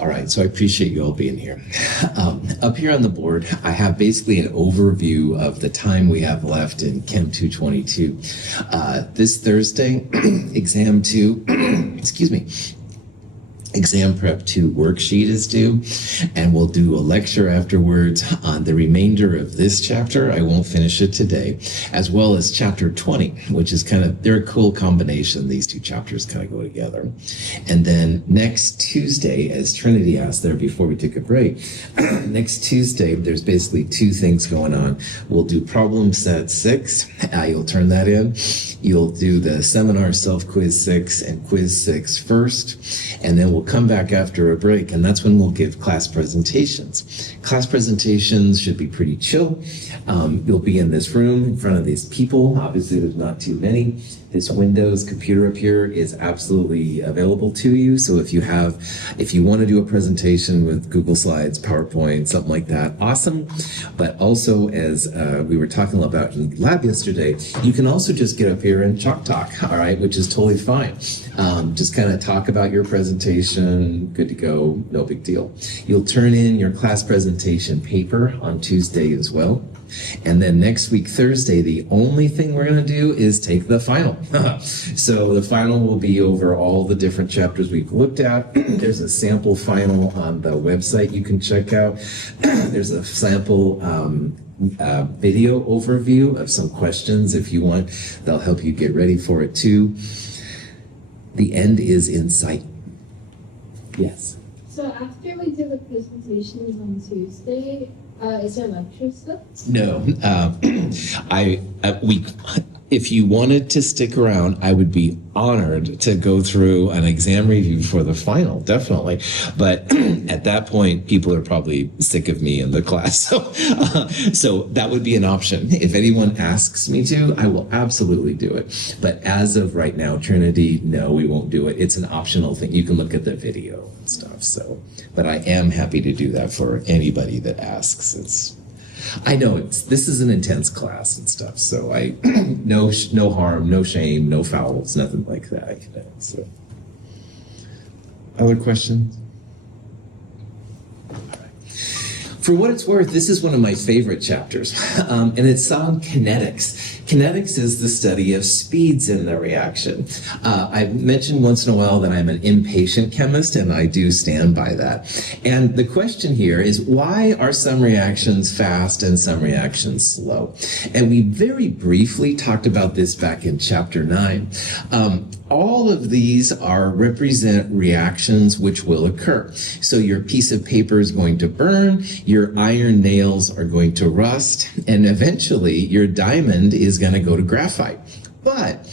All right, so I appreciate you all being here. Up here on the board, I have basically an overview of the time we have left in Chem 222. This Thursday, Exam 2, excuse me, Exam Prep 2 worksheet is due, and we'll do a lecture afterwards on the remainder of this chapter. I won't finish it today, as well as chapter 20, which is they're a cool combination. These two chapters kind of go together. And then next Tuesday, as Trinity asked there before we took a break, next Tuesday, there's basically two things going on. We'll do problem set 6. You'll turn that in. You'll do the seminar self-quiz 6 and quiz 6 first, and then we'll come back after a break, and that's when we'll give class presentations. Class presentations should be pretty chill. You'll be in this room in front of these people. Obviously, there's not too many. This Windows computer up here is absolutely available to you. So if you want to do a presentation with Google Slides, PowerPoint, something like that, awesome. But also, as we were talking about in lab yesterday, you can also just get up here and talk, all right, which is totally fine. Just kind of talk about your presentation, good to go, no big deal. You'll turn in your class presentation paper on Tuesday as well. And then next week, Thursday, the only thing we're going to do is take the final. So the final will be over all the different chapters we've looked at. There's a sample final on the website you can check out. There's a sample video overview of some questions if you want. They'll help you get ready for it too. The end is in sight. Yes? So after we do the presentations on Tuesday, is there lecture stuff? No. If you wanted to stick around, I would be honored to go through an exam review for the final, definitely. But at that point, people are probably sick of me in the class. So that would be an option. If anyone asks me to, I will absolutely do it. But as of right now, Trinity, no, we won't do it. It's an optional thing. You can look at the video and stuff. But I am happy to do that for anybody that asks. I know this is an intense class and stuff, so no harm, no shame, no fouls, nothing like that. So, other questions? For what it's worth, this is one of my favorite chapters, and it's on kinetics. Kinetics is the study of speeds in the reaction. I've mentioned once in a while that I'm an impatient chemist, and I do stand by that. And the question here is, why are some reactions fast and some reactions slow? And we very briefly talked about this back in chapter 9. All of these represent reactions which will occur. So your piece of paper is going to burn, your iron nails are going to rust, and eventually your diamond is going to go to graphite. But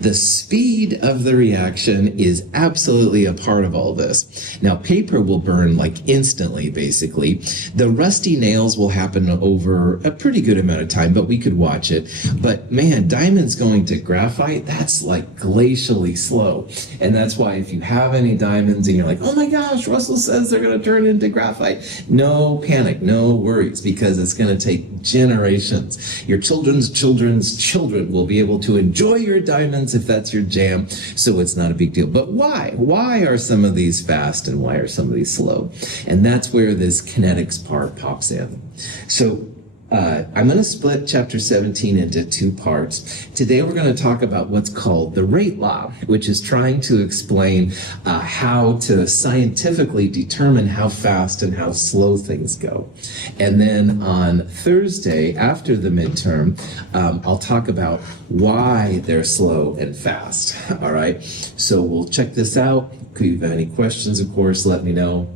the speed of the reaction is absolutely a part of all this. Now, paper will burn instantly, basically. The rusty nails will happen over a pretty good amount of time, but we could watch it. But man, diamonds going to graphite, that's glacially slow. And that's why if you have any diamonds and you're like, oh my gosh, Russell says they're going to turn into graphite, no panic, no worries, because it's going to take generations. Your children's children will be able to enjoy your diamonds if that's your jam, so it's not a big deal. But why? Why are some of these fast and why are some of these slow? And that's where this kinetics part pops in. So I'm going to split chapter 17 into 2 parts. Today we're going to talk about what's called the rate law, which is trying to explain how to scientifically determine how fast and how slow things go. And then on Thursday, after the midterm, I'll talk about why they're slow and fast. All right, so we'll check this out. If you have any questions, of course, let me know.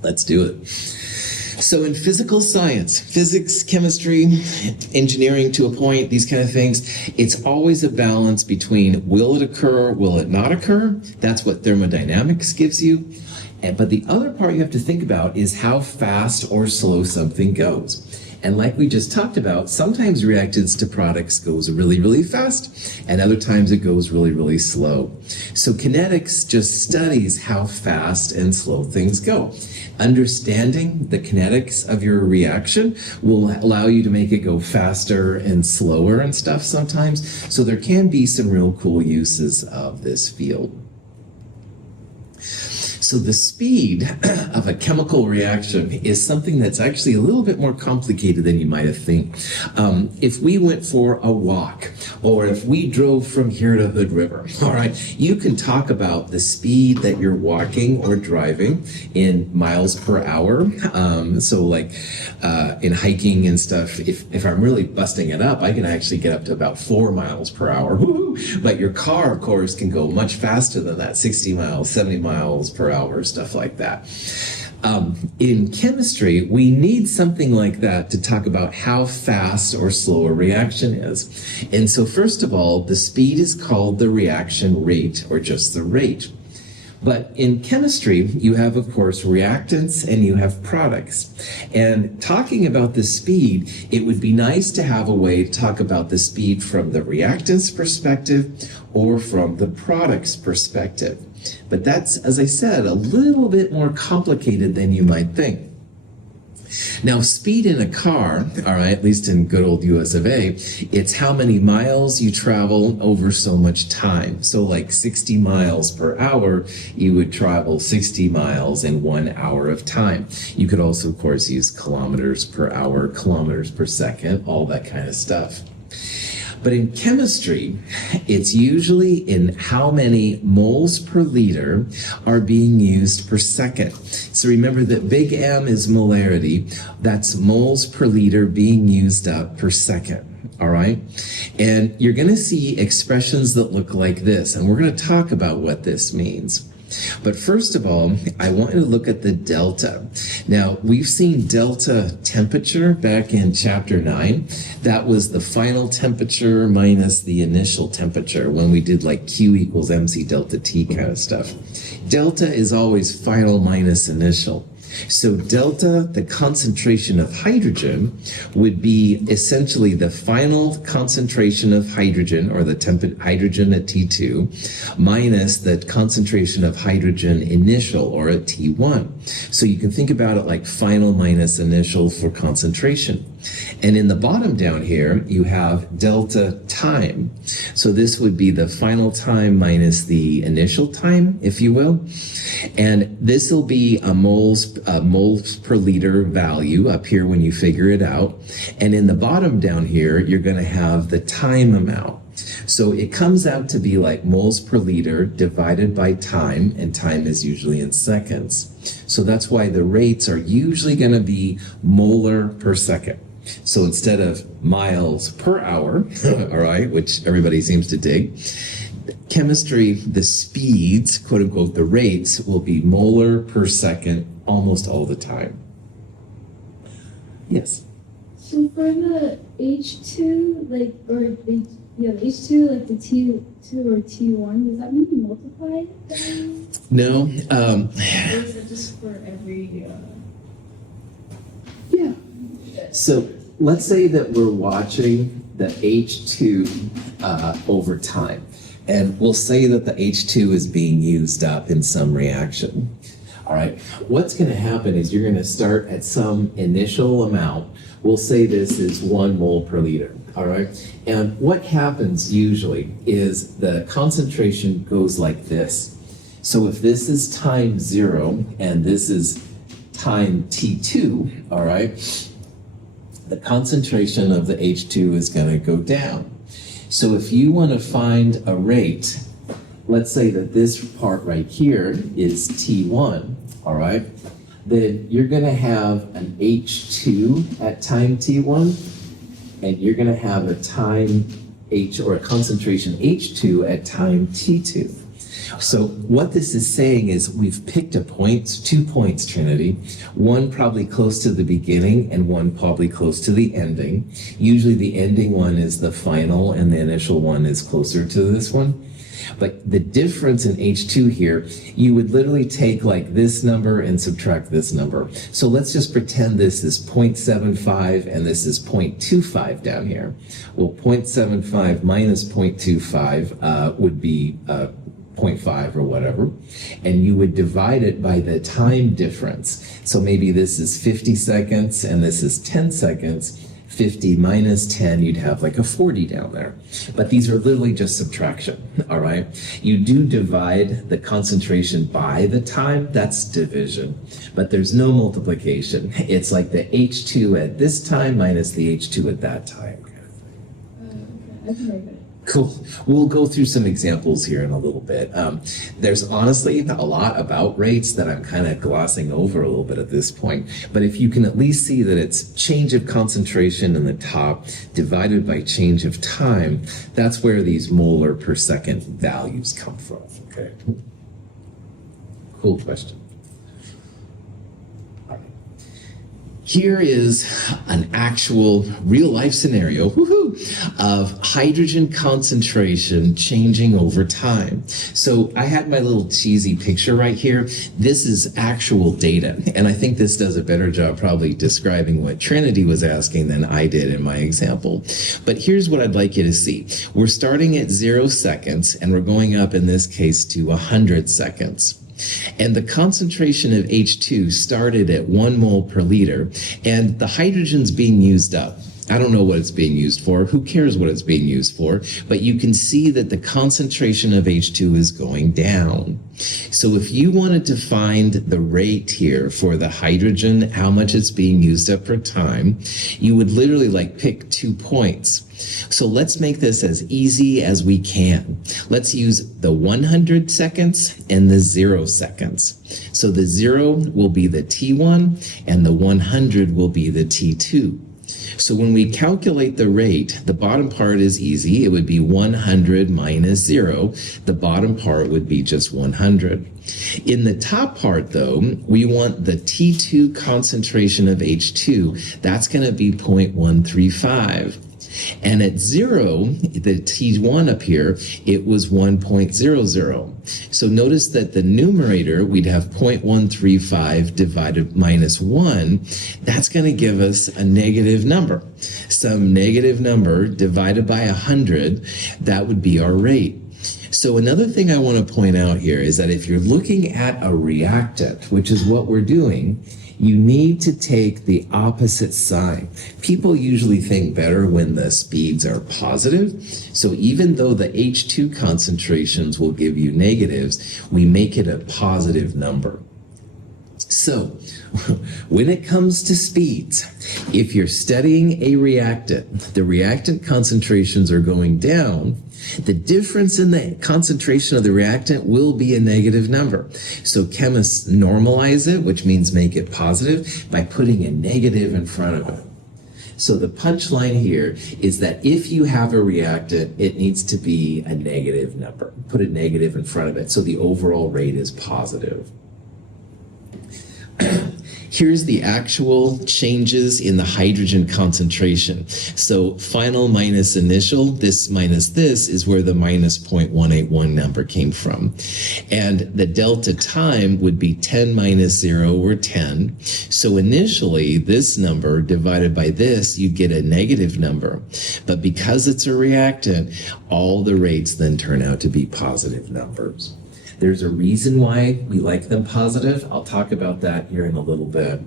Let's do it. So in physical science, physics, chemistry, engineering to a point, these kind of things, it's always a balance between will it occur, will it not occur? That's what thermodynamics gives you. But the other part you have to think about is how fast or slow something goes. And like we just talked about, sometimes reactants to products goes really, really fast, and other times it goes really, really slow. So kinetics just studies how fast and slow things go. Understanding the kinetics of your reaction will allow you to make it go faster and slower and stuff sometimes. So there can be some real cool uses of this field. So the speed of a chemical reaction is something that's actually a little bit more complicated than you might have think. If we went for a walk, or if we drove from here to Hood River, all right, you can talk about the speed that you're walking or driving in miles per hour. So like in hiking and stuff, if I'm really busting it up, I can actually get up to about 4 miles per hour. Woo-hoo! But your car, of course, can go much faster than that, 60 miles, 70 miles per hour, stuff like that. In chemistry, we need something like that to talk about how fast or slow a reaction is. And so first of all, the speed is called the reaction rate, or just the rate. But in chemistry, you have, of course, reactants and you have products. And talking about the speed, it would be nice to have a way to talk about the speed from the reactants perspective or from the products perspective. But that's, as I said, a little bit more complicated than you might think. Now, speed in a car, all right, at least in good old US of A, it's how many miles you travel over so much time. So like 60 miles per hour, you would travel 60 miles in 1 hour of time. You could also, of course, use kilometers per hour, kilometers per second, all that kind of stuff. But in chemistry, it's usually in how many moles per liter are being used per second. So remember that big M is molarity. That's moles per liter being used up per second. All right. And you're going to see expressions that look like this. And we're going to talk about what this means. But first of all, I want you to look at the delta. Now, we've seen delta temperature back in chapter 9. That was the final temperature minus the initial temperature when we did like Q equals MC delta T kind of stuff. Delta is always final minus initial. So delta, the concentration of hydrogen, would be essentially the final concentration of hydrogen, or the hydrogen at T2, minus the concentration of hydrogen initial, or at T1. So you can think about it like final minus initial for concentration. And in the bottom down here, you have delta time. So this would be the final time minus the initial time, if you will. And this will be a moles per liter value up here when you figure it out. And in the bottom down here, you're going to have the time amount. So it comes out to be like moles per liter divided by time, and time is usually in seconds. So that's why the rates are usually going to be molar per second. So instead of miles per hour, all right, which everybody seems to dig, chemistry, the speeds, quote unquote, the rates will be molar per second almost all the time. Yes. So for the H2, like, or the H2, like the T2 or T1, does that mean you multiply them? No. Or is it just for every? Yeah. So let's say that we're watching the H2 over time. And we'll say that the H2 is being used up in some reaction. All right. What's going to happen is you're going to start at some initial amount. We'll say this is 1 mole per liter. All right. And what happens usually is the concentration goes like this. So if this is time 0 and this is time T2, all right, the concentration of the H2 is going to go down. So if you want to find a rate, let's say that this part right here is T1, all right, then you're going to have an H2 at time T1, and you're going to have a time H, or a concentration H2 at time T2. So what this is saying is we've picked a point, 2 points, Trinity, one probably close to the beginning and one probably close to the ending. Usually the ending one is the final and the initial one is closer to this one. But the difference in H2 here, you would literally take like this number and subtract this number. So let's just pretend this is 0.75 and this is 0.25 down here. Well, 0.75 minus 0.25 would be 0.5 or whatever, and you would divide it by the time difference. So maybe this is 50 seconds and this is 10 seconds. 50 minus 10, you'd have like a 40 down there. But these are literally just subtraction, all right? You do divide the concentration by the time, that's division. But there's no multiplication. It's like the H2 at this time minus the H2 at that time. Okay, I think I got it. Cool. We'll go through some examples here in a little bit. There's honestly a lot about rates that I'm kind of glossing over a little bit at this point. But if you can at least see that it's change of concentration in the top divided by change of time, that's where these molar per second values come from. Okay. Cool question. Here is an actual real life scenario of hydrogen concentration changing over time. So I had my little cheesy picture right here. This is actual data. And I think this does a better job probably describing what Trinity was asking than I did in my example. But here's what I'd like you to see. We're starting at 0 seconds and we're going up in this case to 100 seconds. And the concentration of H2 started at 1 mole per liter, and the hydrogen's being used up. I don't know what it's being used for. Who cares what it's being used for? But you can see that the concentration of H2 is going down. So if you wanted to find the rate here for the hydrogen, how much it's being used up per time, you would literally like pick 2 points. So let's make this as easy as we can. Let's use the 100 seconds and the 0 seconds. So the 0 will be the T1 and the 100 will be the T2. So when we calculate the rate, the bottom part is easy. It would be 100 minus 0. The bottom part would be just 100. In the top part, though, we want the T2 concentration of H2. That's going to be 0.135. And at 0, the T1 up here, it was 1.00. So notice that the numerator, we'd have 0.135 divided minus 1. That's going to give us a negative number. Some negative number divided by 100, that would be our rate. So another thing I want to point out here is that if you're looking at a reactant, which is what we're doing, you need to take the opposite sign. People usually think better when the speeds are positive. So even though the H2 concentrations will give you negatives, we make it a positive number. So when it comes to speeds, if you're studying a reactant, the reactant concentrations are going down, the difference in the concentration of the reactant will be a negative number. So chemists normalize it, which means make it positive, by putting a negative in front of it. So the punchline here is that if you have a reactant, it needs to be a negative number. Put a negative in front of it so the overall rate is positive. Here's the actual changes in the hydrogen concentration. So final minus initial, this minus this is where the minus 0.181 number came from. And the delta time would be 10 minus 0 or 10. So initially, this number divided by this, you get a negative number. But because it's a reactant, all the rates then turn out to be positive numbers. There's a reason why we like them positive. I'll talk about that here in a little bit.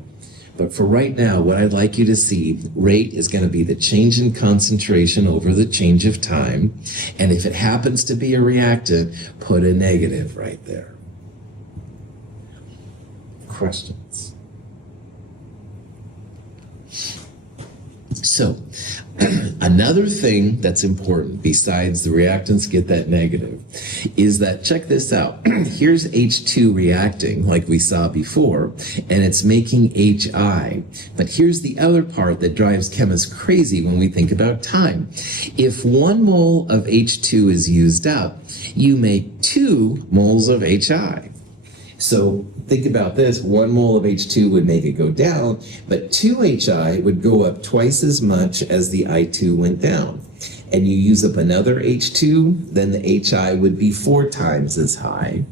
But for right now, what I'd like you to see, rate is going to be the change in concentration over the change of time. And if it happens to be a reactant, put a negative right there. Questions? So, another thing that's important besides the reactants get that negative is that, check this out. Here's H2 reacting like we saw before, and it's making HI. But here's the other part that drives chemists crazy when we think about time. If 1 mole of H2 is used up, you make 2 moles of HI. So think about this, 1 mole of H2 would make it go down, but 2 HI would go up twice as much as the I2 went down. And you use up another H2, then the HI would be 4 times as high.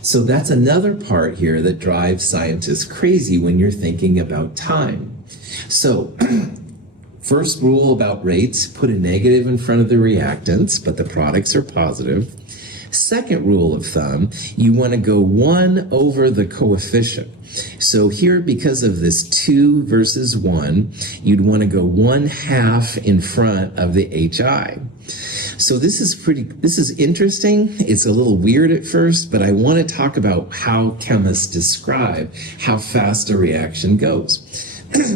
So that's another part here that drives scientists crazy when you're thinking about time. So first rule about rates, put a negative in front of the reactants, but the products are positive. Second rule of thumb, you want to go 1 over the coefficient. So here, because of this 2 versus 1, you'd want to go 1/2 in front of the HI. So this is interesting. It's a little weird at first, but I want to talk about how chemists describe how fast a reaction goes.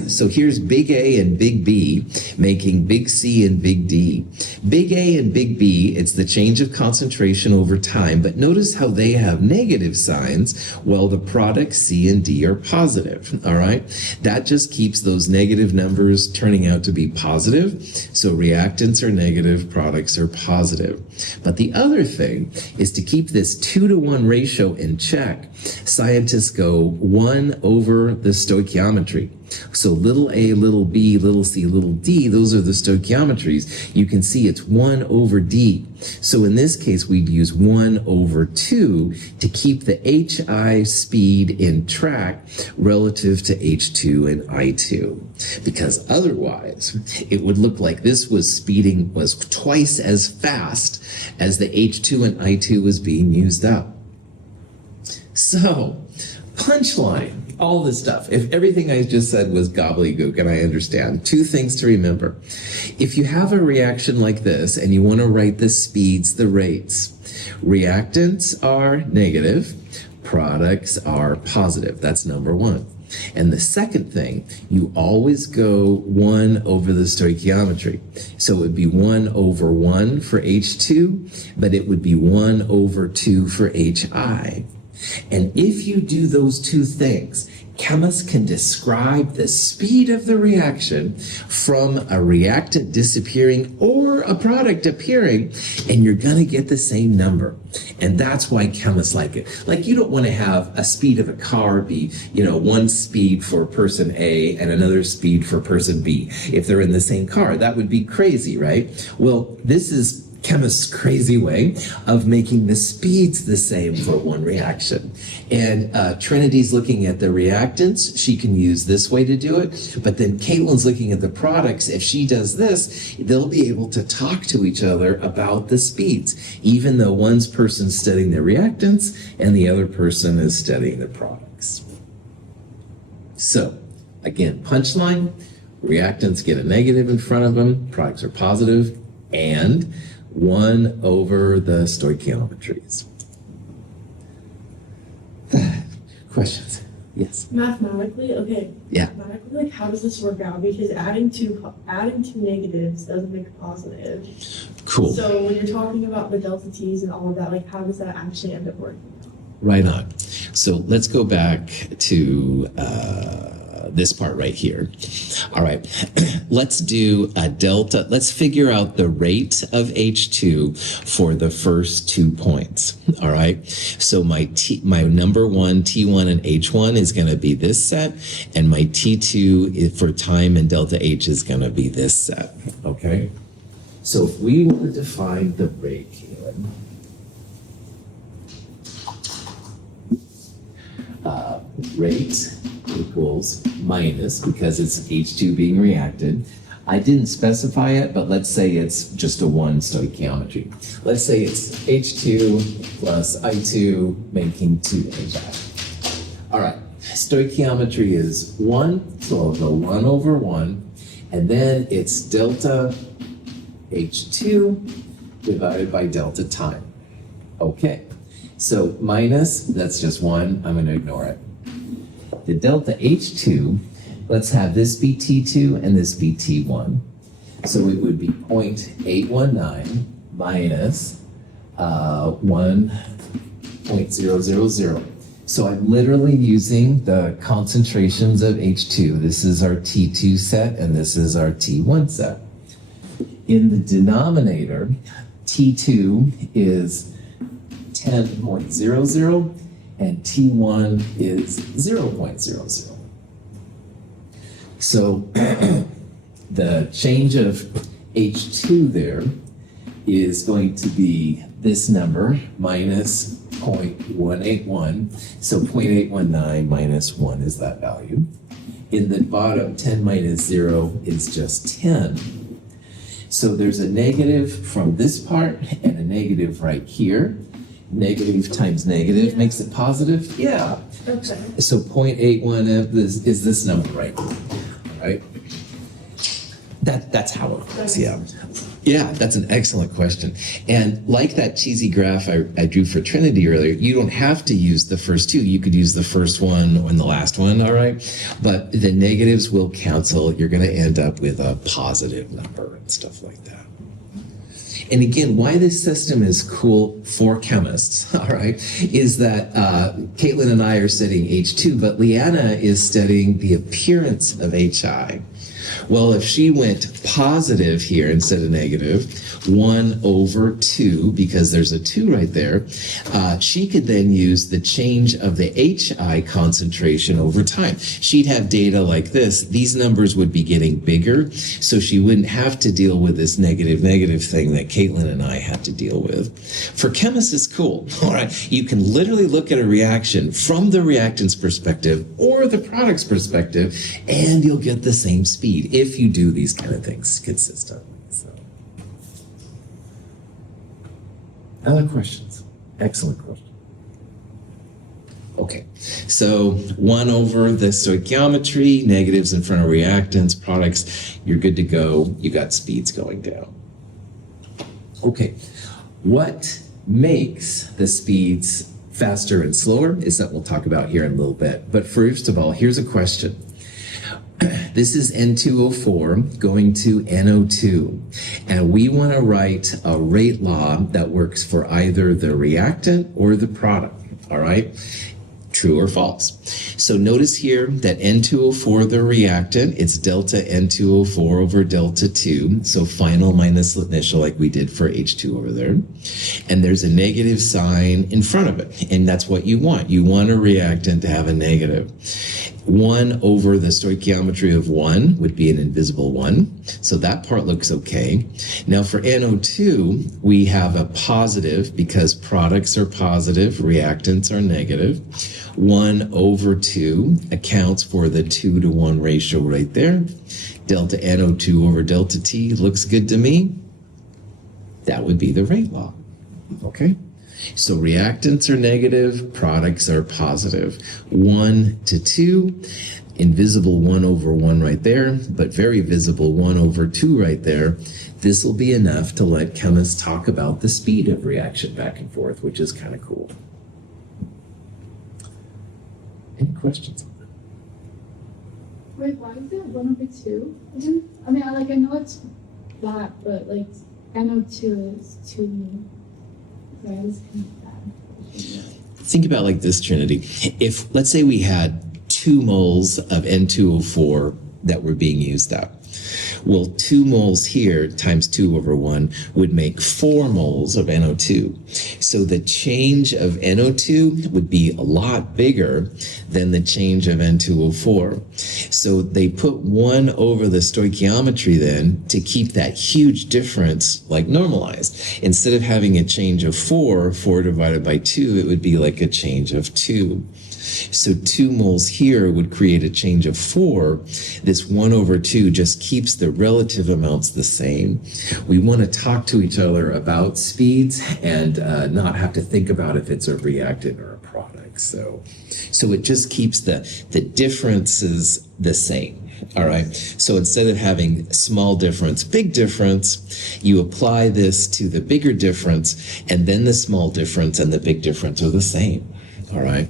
So here's big A and big B making big C and big D. Big A and big B, it's the change of concentration over time, but notice how they have negative signs while the products C and D are positive, all right? That just keeps those negative numbers turning out to be positive. So reactants are negative, products are positive. But the other thing is to keep this 2-to-1 ratio in check. Scientists go 1 over the stoichiometry. So little a, little b, little c, little d, those are the stoichiometries. You can see it's 1 over d. So in this case, we'd use 1 over 2 to keep the HI speed in track relative to H2 and I2. Because otherwise, it would look like this was twice as fast as the H2 and I2 was being used up. So, punchline. All this stuff. If everything I just said was gobbledygook, and I understand, 2 things to remember. If you have a reaction like this and you want to write the speeds, the rates, reactants are negative, products are positive. That's number 1. And the second thing, you always go 1 over the stoichiometry. So it would be 1 over 1 for H2, but it would be 1 over 2 for HI. And if you do those 2 things, chemists can describe the speed of the reaction from a reactant disappearing or a product appearing, and you're going to get the same number. And that's why chemists like it. Like, you don't want to have a speed of a car be, one speed for person A and another speed for person B. If they're in the same car, that would be crazy, right? Well, this is chemist's crazy way of making the speeds the same for one reaction. And Trinity's looking at the reactants. She can use this way to do it. But then Caitlin's looking at the products. If she does this, they'll be able to talk to each other about the speeds, even though one person's studying the reactants and the other person is studying the products. So, again, punchline, reactants get a negative in front of them, products are positive, and 1 over the stoichiometries. Questions? Yes. Mathematically, okay. Yeah. Mathematically, like, how does this work out? Because adding two negatives doesn't make a positive. Cool. So when you're talking about the delta t's and all of that, like, how does that actually end up working? Right on. So let's go back to this part right here. All right, let's do a delta. Let's figure out the rate of H2 for the first 2 points. All right, so my number 1, T1 and H1 is going to be this set, and my T2 for time and delta H is going to be this set. Okay, so if we want to define the rate here, rate equals minus, because it's H2 being reacted. I didn't specify it, but let's say it's just a 1 stoichiometry. Let's say it's H2 plus I2 making 2 HI. All right, stoichiometry is 1, so I'll go 1 over 1, and then it's delta H2 divided by delta time. Okay, so minus, that's just 1, I'm going to ignore it. The delta H2, let's have this be T2 and this be T1. So it would be 0.819 minus 1.000. So I'm literally using the concentrations of H2. This is our T2 set and this is our T1 set. In the denominator, T2 is 10.00 and T1 is 0.00. So the change of H2 there is going to be this number minus 0.181. So 0.819 minus 1 is that value. In the bottom, 10 minus 0 is just 10. So there's a negative from this part and a negative right here. Negative times negative makes it positive? Yeah. Okay. So 0.81 is this number right? Right? That's how it works, yeah. Yeah, that's an excellent question. And like that cheesy graph I drew for Trinity earlier, you don't have to use the first two. You could use the first one and the last one, all right? But the negatives will cancel. You're going to end up with a positive number and stuff like that. And again, why this system is cool for chemists, all right, is that Caitlin and I are studying H2, but Leanna is studying the appearance of HI. Well, if she went positive here instead of negative, 1/2, because there's a 2 right there, she could then use the change of the HI concentration over time. She'd have data like this. These numbers would be getting bigger, so she wouldn't have to deal with this negative thing that Caitlin and I had to deal with. For chemists, it's cool. All right, you can literally look at a reaction from the reactant's perspective or the product's perspective, and you'll get the same speed if you do these kind of things consistently. So, other questions? Excellent question. Okay, so 1 the stoichiometry, negatives in front of reactants, products, you're good to go. You got speeds going down. Okay, what makes the speeds faster and slower is that we'll talk about here in a little bit. But first of all, here's a question. This is N2O4 going to NO2, and we want to write a rate law that works for either the reactant or the product, all right? True or false. So notice here that N2O4, the reactant, it's delta N2O4 over delta 2, so final minus initial like we did for H2 over there. And there's a negative sign in front of it, and that's what you want. You want a reactant to have a negative. 1 the stoichiometry of 1 would be an invisible 1, so that part looks okay. Now for NO2, we have a positive because products are positive, reactants are negative. 1/2 accounts for the 2-to-1 ratio right there. Delta NO2 over delta T looks good to me. That would be the rate law, okay? So reactants are negative, products are positive. 1/2, invisible 1/1 right there, but very visible 1/2 right there. This will be enough to let chemists talk about the speed of reaction back and forth, which is kind of cool. Any questions on that? Wait, why is it 1/2 again? I mean, I know it's that, but like NO2 is 2. So I was kind of bad. Think about like this, Trinity. If, let's say we had 2 moles of N2O4 that were being used up. Well, 2 moles here times 2/1 would make 4 moles of NO2. So the change of NO2 would be a lot bigger than the change of N2O4. So they put 1 the stoichiometry then to keep that huge difference like normalized. Instead of having a change of 4 divided by 2, it would be like a change of 2. So 2 moles here would create a change of 4. This 1/2 just keeps the relative amounts the same. We want to talk to each other about speeds and not have to think about if it's a reactant or a product. So it just keeps the differences the same. All right. So instead of having small difference, big difference, you apply this to the bigger difference, and then the small difference and the big difference are the same. All right.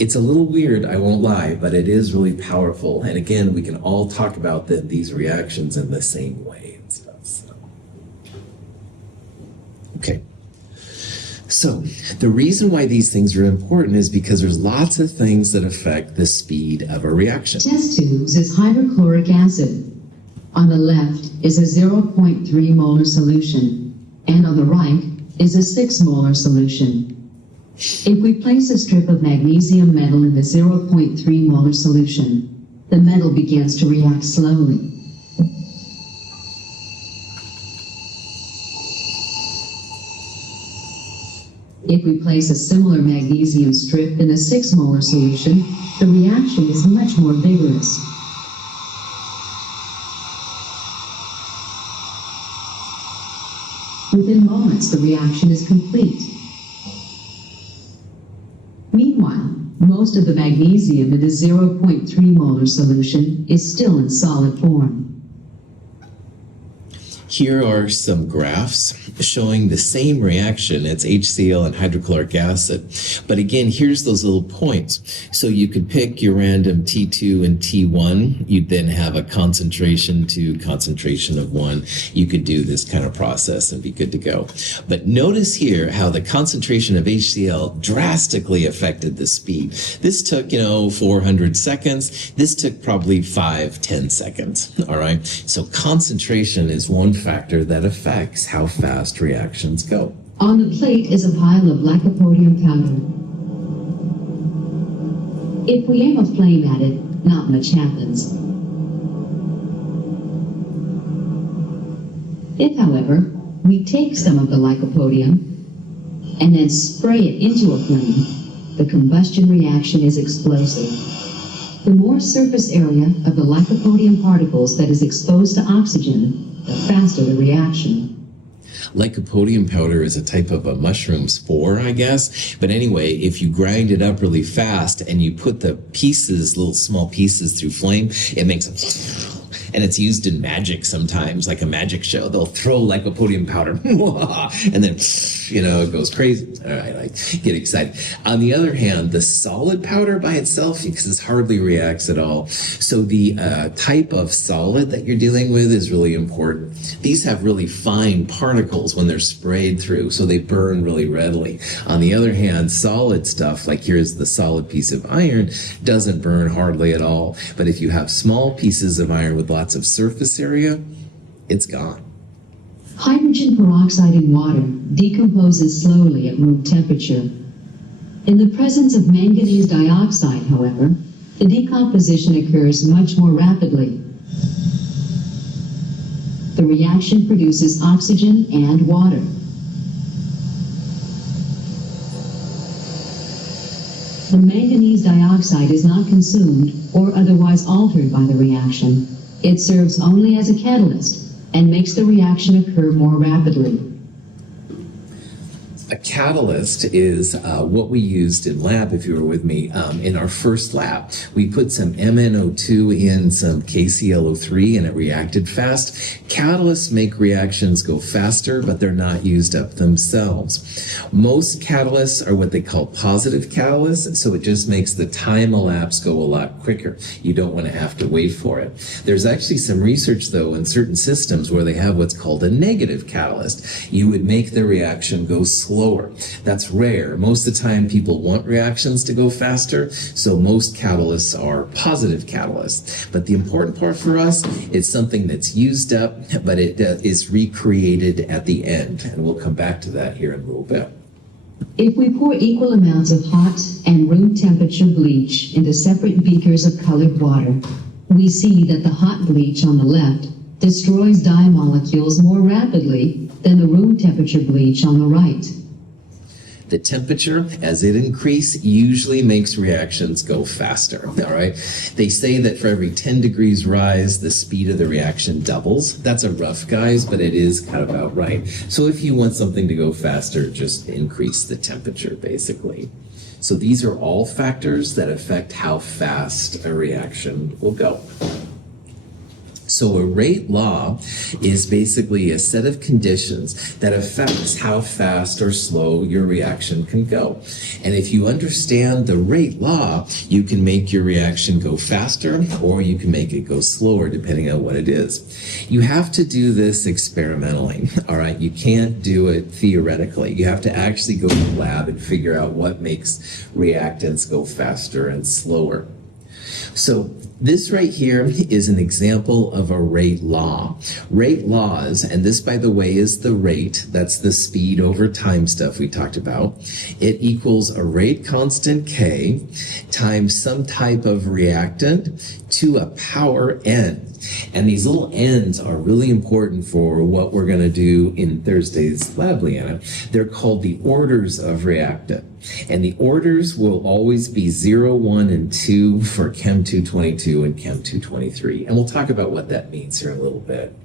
It's a little weird, I won't lie, but it is really powerful. And again, we can all talk about these reactions in the same way and stuff. So. Okay. So the reason why these things are important is because there's lots of things that affect the speed of a reaction. Test tubes is hydrochloric acid. On the left is a 0.3 molar solution, and on the right is a 6 molar solution. If we place a strip of magnesium metal in the 0.3 molar solution, the metal begins to react slowly. If we place a similar magnesium strip in a 6 molar solution, the reaction is much more vigorous. Within moments, the reaction is complete. most of the magnesium in the 0.3 molar solution is still in solid form. Here are some graphs showing the same reaction. It's HCl and hydrochloric acid. But again, here's those little points. So you could pick your random T2 and T1. You'd then have a concentration to concentration of 1. You could do this kind of process and be good to go. But notice here how the concentration of HCl drastically affected the speed. This took, 400 seconds. This took probably 5-10 seconds. All right. So concentration is one factor that affects how fast reactions go. On the plate is a pile of lycopodium powder. If we aim a flame at it, not much happens. If, however, we take some of the lycopodium and then spray it into a flame, the combustion reaction is explosive. The more surface area of the lycopodium particles that is exposed to oxygen, the faster the reaction. Lycopodium powder is a type of a mushroom spore, I guess. But anyway, if you grind it up really fast and you put the pieces, little small pieces through flame, it makes a and it's used in magic sometimes, like a magic show. They'll throw lycopodium powder, and then, it goes crazy. All right, I get excited. On the other hand, the solid powder by itself, because it hardly reacts at all. So the type of solid that you're dealing with is really important. These have really fine particles when they're sprayed through, so they burn really readily. On the other hand, solid stuff, like here's the solid piece of iron, doesn't burn hardly at all. But if you have small pieces of iron with lots of surface area, it's gone. Hydrogen peroxide in water decomposes slowly at room temperature. In the presence of manganese dioxide, however, the decomposition occurs much more rapidly. The reaction produces oxygen and water. The manganese dioxide is not consumed or otherwise altered by the reaction. It serves only as a catalyst and makes the reaction occur more rapidly. A catalyst is what we used in lab, if you were with me, in our first lab. We put some MnO2 in some KClO3 and it reacted fast. Catalysts make reactions go faster, but they're not used up themselves. Most catalysts are what they call positive catalysts, so it just makes the time elapsed go a lot quicker. You don't want to have to wait for it. There's actually some research, though, in certain systems where they have what's called a negative catalyst. You would make the reaction go slower. That's rare. Most of the time people want reactions to go faster, so most catalysts are positive catalysts. But the important part for us is something that's used up, but it is recreated at the end. And we'll come back to that here in a little bit. If we pour equal amounts of hot and room temperature bleach into separate beakers of colored water, we see that the hot bleach on the left destroys dye molecules more rapidly than the room temperature bleach on the right. The temperature, as it increases, usually makes reactions go faster, all right? They say that for every 10 degrees rise, the speed of the reaction doubles. That's a rough guise, but it is kind of about right. So if you want something to go faster, just increase the temperature, basically. So these are all factors that affect how fast a reaction will go. So a rate law is basically a set of conditions that affects how fast or slow your reaction can go. And if you understand the rate law, you can make your reaction go faster or you can make it go slower depending on what it is. You have to do this experimentally, all right? You can't do it theoretically. You have to actually go to the lab and figure out what makes reactants go faster and slower. So this right here is an example of a rate law. Rate laws, and this, by the way, is the rate. That's the speed over time stuff we talked about. It equals a rate constant K times some type of reactant to a power N. And these little n's are really important for what we're going to do in Thursday's lab, Leanna. They're called the orders of reactant. And the orders will always be 0, 1, and 2 for Chem 222 and Chem 223. And we'll talk about what that means here in a little bit.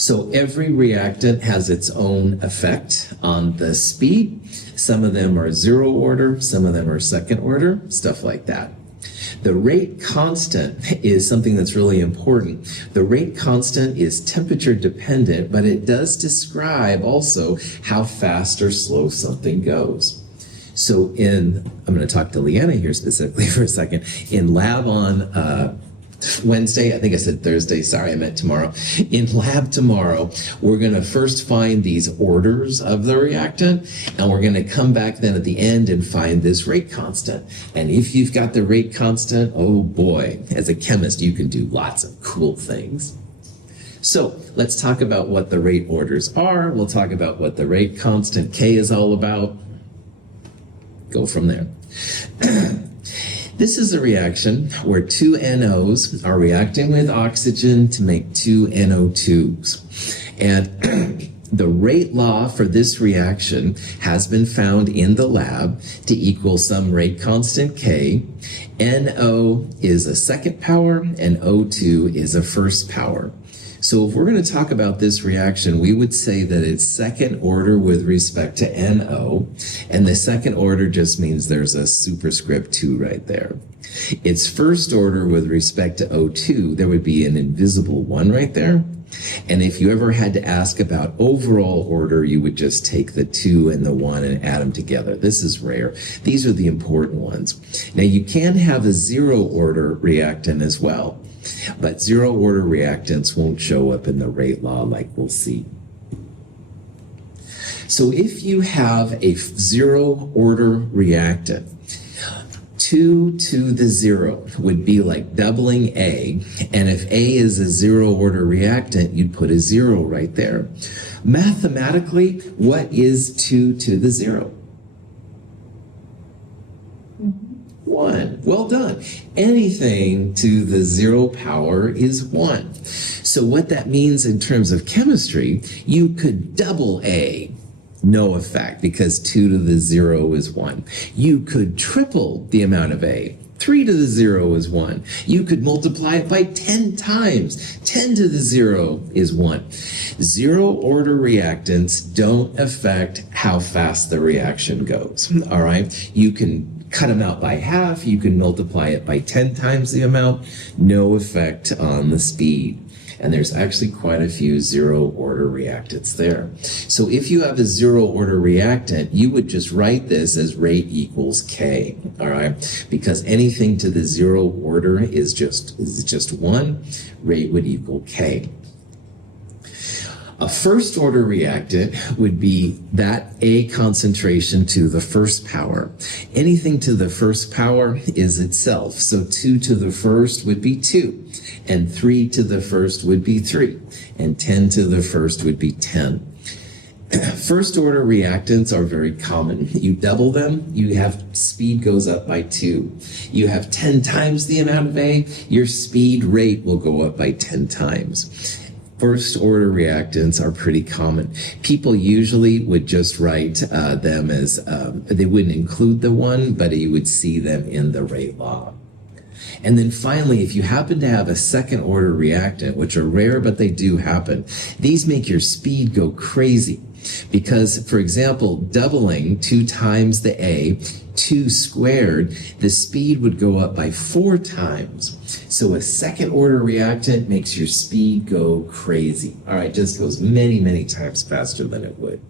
So every reactant has its own effect on the speed. Some of them are zero order, some of them are second order, stuff like that. The rate constant is something that's really important. The rate constant is temperature dependent, but it does describe also how fast or slow something goes. So I'm going to talk to Leanna here specifically for a second. In lab on Wednesday, I think I said Thursday, sorry, I meant tomorrow. In lab tomorrow, we're going to first find these orders of the reactant, and we're going to come back then at the end and find this rate constant. And if you've got the rate constant, oh boy, as a chemist, you can do lots of cool things. So let's talk about what the rate orders are. We'll talk about what the rate constant K is all about. Go from there. This is a reaction where two NOs are reacting with oxygen to make two NO2s. And the rate law for this reaction has been found in the lab to equal some rate constant K. NO is a second power and O2 is a first power. So if we're going to talk about this reaction, we would say that it's second order with respect to NO, and the second order just means there's a superscript 2 right there. It's first order with respect to O2, there would be an invisible 1 right there. And if you ever had to ask about overall order, you would just take the 2 and the 1 and add them together. This is rare. These are the important ones. Now you can have a zero order reactant as well. But zero order reactants won't show up in the rate law like we'll see. So if you have a zero order reactant, 2 to the 0 would be like doubling A. And if A is a zero order reactant, you'd put a 0 right there. Mathematically, what is 2 to the 0? 1. Well done. Anything to the 0 power is 1. So what that means in terms of chemistry, you could double A, no effect, because 2 to the 0 is 1. You could triple the amount of A. 3 to the 0 is 1. You could multiply it by 10 times. 10 to the 0 is 1. Zero order reactants don't affect how fast the reaction goes. All right? You can cut them out by half. You can multiply it by 10 times the amount. No effect on the speed. And there's actually quite a few zero order reactants there. So if you have a zero order reactant, you would just write this as rate equals K, all right? Because anything to the zero order is just 1, rate would equal K. A first order reactant would be that A concentration to the first power. Anything to the first power is itself. So 2 to the first would be 2, and 3 to the first would be 3, and 10 to the first would be 10. First order reactants are very common. You double them, you have speed goes up by 2. You have 10 times the amount of A, your speed rate will go up by 10 times. First order reactants are pretty common. People usually would just write them as, they wouldn't include the 1, but you would see them in the rate law. And then finally, if you happen to have a second order reactant, which are rare, but they do happen, these make your speed go crazy. Because, for example, doubling 2 times the A, 2 squared, the speed would go up by 4 times. So a second order reactant makes your speed go crazy. All right, just goes many, many times faster than it would.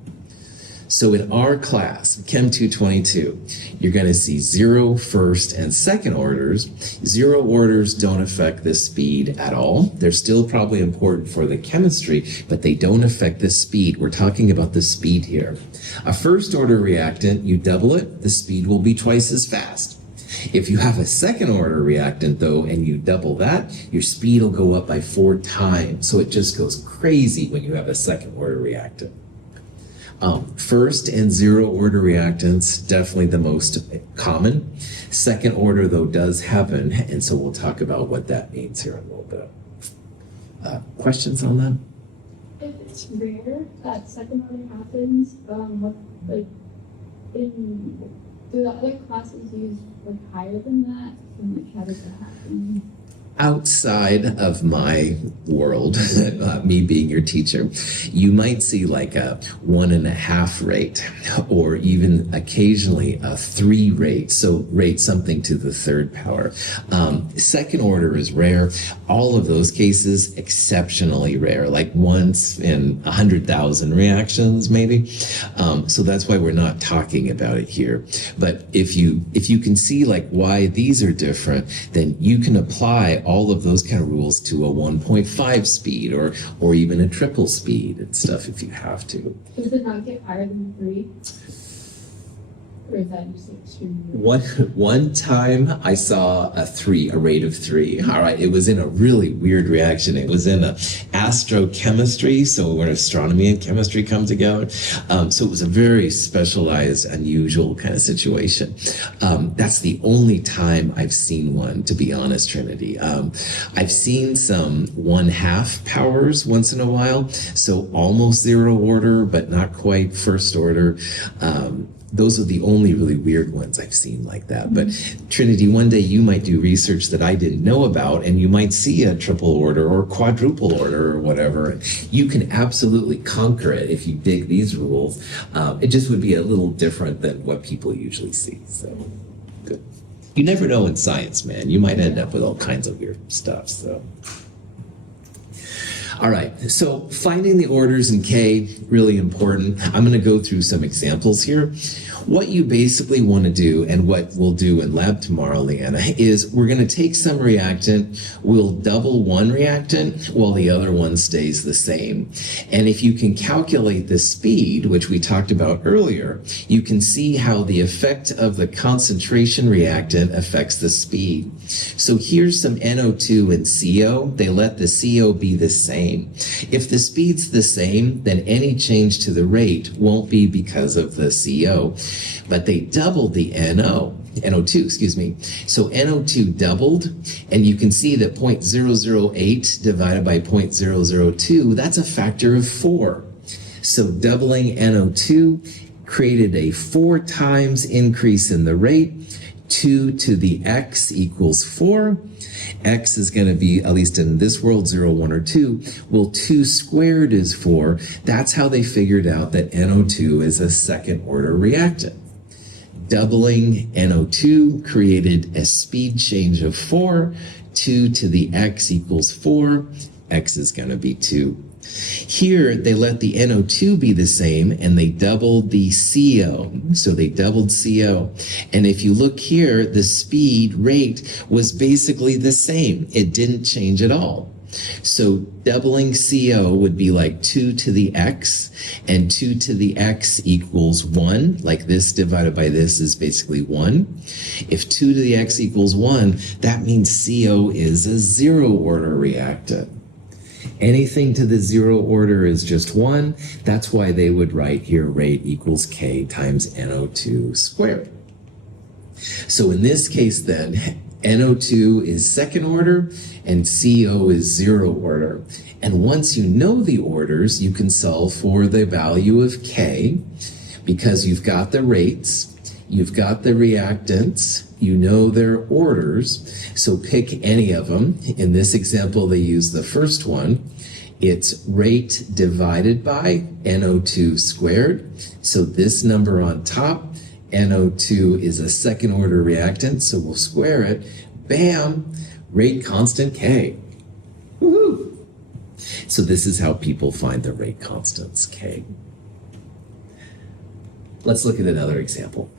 So in our class, Chem 222, you're going to see 0, first, and second orders. Zero orders don't affect the speed at all. They're still probably important for the chemistry, but they don't affect the speed. We're talking about the speed here. A first order reactant, you double it, the speed will be twice as fast. If you have a second order reactant though, and you double that, your speed will go up by 4 times. So it just goes crazy when you have a second order reactant. First and zero order reactants, definitely the most common. Second order, though, does happen, and so we'll talk about what that means here in a little bit. Questions on that? If it's rare that second order happens, what, like, do the other classes use like higher than that? And like, how does that happen? outside of my world, me being your teacher, you might see like a 1.5 rate, or even occasionally a 3 rate. So rate something to the third power. Second order is rare. All of those cases exceptionally rare, like once in 100,000 reactions, maybe. So that's why we're not talking about it here. But if you can see like why these are different, then you can apply all of those kind of rules to a 1.5 speed or even a triple speed and stuff if you have to. Does it not get higher than 3? Or is that just extremely rare? One time I saw a rate of 3. All right, it was in a really weird reaction. It was in a astrochemistry, so where astronomy and chemistry come together. So it was a very specialized, unusual kind of situation. That's the only time I've seen one, to be honest, Trinity. I've seen some 1/2 powers once in a while, so almost zero order, but not quite first order. Those are the only really weird ones I've seen like that. But Trinity, one day you might do research that I didn't know about, and you might see a triple order or quadruple order or whatever. You can absolutely conquer it if you dig these rules. It just would be a little different than what people usually see. So, good. You never know in science, man. You might end up with all kinds of weird stuff. So. All right, so finding the orders in K, really important. I'm going to go through some examples here. What you basically want to do, and what we'll do in lab tomorrow, Leanna, is we're going to take some reactant, we'll double one reactant while the other one stays the same. And if you can calculate the speed, which we talked about earlier, you can see how the effect of the concentration reactant affects the speed. So here's some NO2 and CO. They let the CO be the same. If the speed's the same, then any change to the rate won't be because of the CO, but they doubled the NO2, excuse me. So NO2 doubled, and you can see that 0.008 divided by 0.002, that's a factor of 4. So doubling NO2 created a 4 times increase in the rate. 2 to the x equals 4. X is going to be, at least in this world, 0, 1, or 2. Well, 2 squared is 4. That's how they figured out that NO2 is a second order reactant. Doubling NO2 created a speed change of 4. 2 to the x equals 4. X is going to be 2. Here, they let the NO2 be the same, and they doubled the CO. So they doubled CO. And if you look here, the speed rate was basically the same. It didn't change at all. So doubling CO would be like 2 to the x, and 2 to the x equals 1. Like this divided by this is basically 1. If 2 to the x equals 1, that means CO is a zero order reactant. Anything to the zero order is just 1. That's why they would write here rate equals K times NO2 squared. So in this case then, NO2 is second order and CO is zero order. And once you know the orders, you can solve for the value of K because you've got the rates, you've got the reactants, you know their orders, so pick any of them. In this example, they use the first one. It's rate divided by NO2 squared. So this number on top, NO2 is a second order reactant, so we'll square it. Bam! Rate constant K. Woohoo! So this is how people find the rate constants K. Let's look at another example.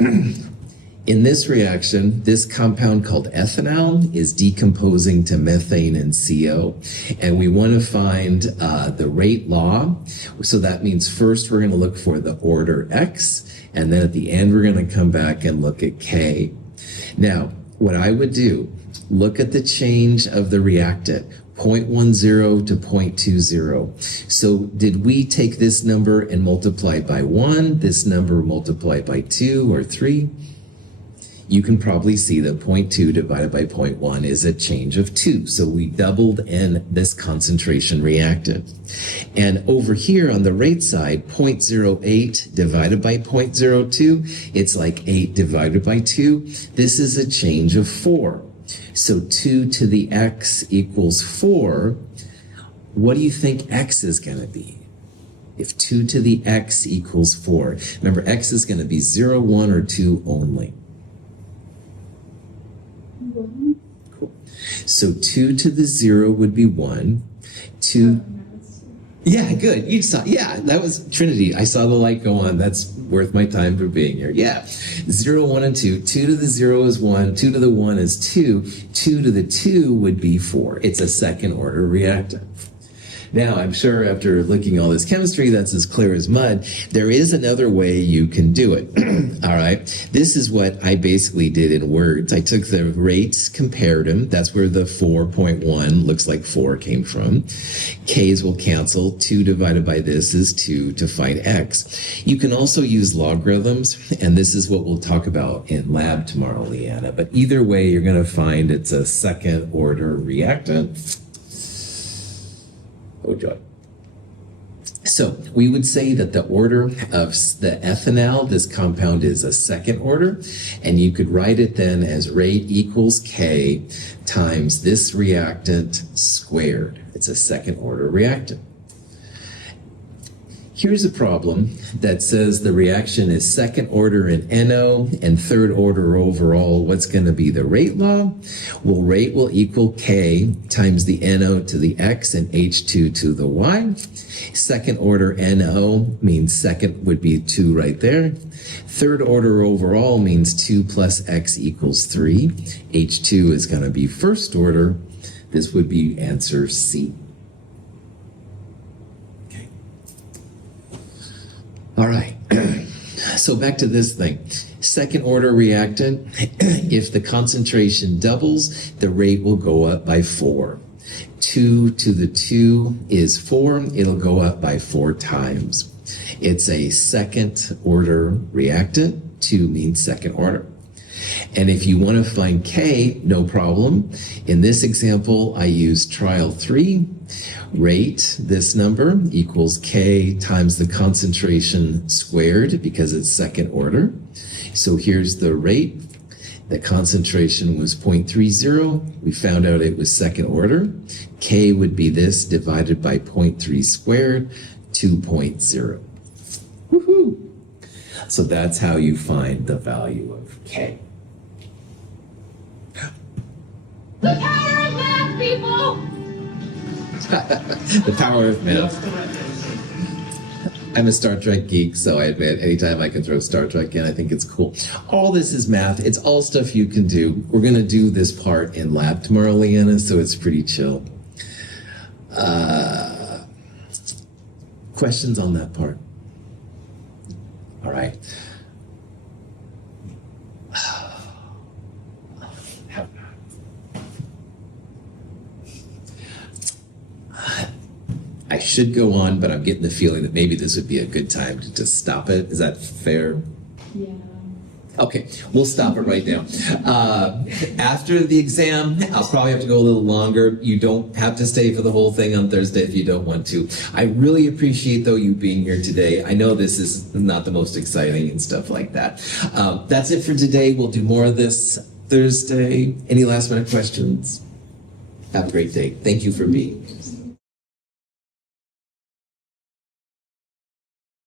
In this reaction, this compound called ethanol is decomposing to methane and CO. And we want to find the rate law. So that means first we're going to look for the order X, and then at the end we're going to come back and look at K. Now, what I would do, look at the change of the reactant. 0.10 to 0.20. So did we take this number and multiply by 1, this number multiply by 2 or 3? You can probably see that 0.2 divided by 0.1 is a change of 2. So we doubled in this concentration reactant. And over here on the rate side, 0.08 divided by 0.02, it's like 8 divided by 2. This is a change of 4. So 2 to the x equals 4. What do you think x is going to be? If 2 to the x equals 4. Remember, x is going to be 0, 1, or 2 only. One. Cool. So 2 to the 0 would be 1. 2. No, it's two. Yeah, good. You saw, yeah, that was Trinity. I saw the light go on. That's worth my time for being here. Yeah. 0, 1, and 2. 2 to the 0 is 1. 2 to the 1 is 2. 2 to the 2 would be 4. It's a second order reactant. Now, I'm sure after looking at all this chemistry, that's as clear as mud. There is another way you can do it. All right. This is what I basically did in words. I took the rates, compared them. That's where the 4.1 looks like 4 came from. K's will cancel. 2 divided by this is 2 to find x. You can also use logarithms, and this is what we'll talk about in lab tomorrow, Leanna. But either way, you're going to find it's a second order reactant. Oh, joy. So we would say that the order of the ethanol, this compound, is a second order, and you could write it then as rate equals K times this reactant squared. It's a second order reactant. Here's a problem that says the reaction is second order in NO and third order overall. What's going to be the rate law? Well, rate will equal K times the NO to the X and H2 to the Y. Second order NO means second would be 2 right there. Third order overall means 2 plus X equals 3. H2 is going to be first order. This would be answer C. All right, so back to this thing. Second order reactant, if the concentration doubles, the rate will go up by 4. 2 to the 2 is 4, it'll go up by 4 times. It's a second order reactant, 2 means second order. And if you want to find K, no problem. In this example, I used trial 3. Rate, this number, equals K times the concentration squared because it's second order. So here's the rate. The concentration was 0.30. We found out it was second order. K would be this divided by 0.3 squared, 2.0. Woohoo! So that's how you find the value of K. The power of math, people! The power of math. I'm a Star Trek geek, so I admit anytime I can throw Star Trek in, I think it's cool. All this is math. It's all stuff you can do. We're going to do this part in lab tomorrow, Leanna, so it's pretty chill. Questions on that part? All right. I should go on, but I'm getting the feeling that maybe this would be a good time to just stop it. Is that fair? Yeah. Okay, we'll stop it right now. After the exam, I'll probably have to go a little longer. You don't have to stay for the whole thing on Thursday if you don't want to. I really appreciate, though, you being here today. I know this is not the most exciting and stuff like that. That's it for today. We'll do more of this Thursday. Any last minute questions? Have a great day. Thank you for being here.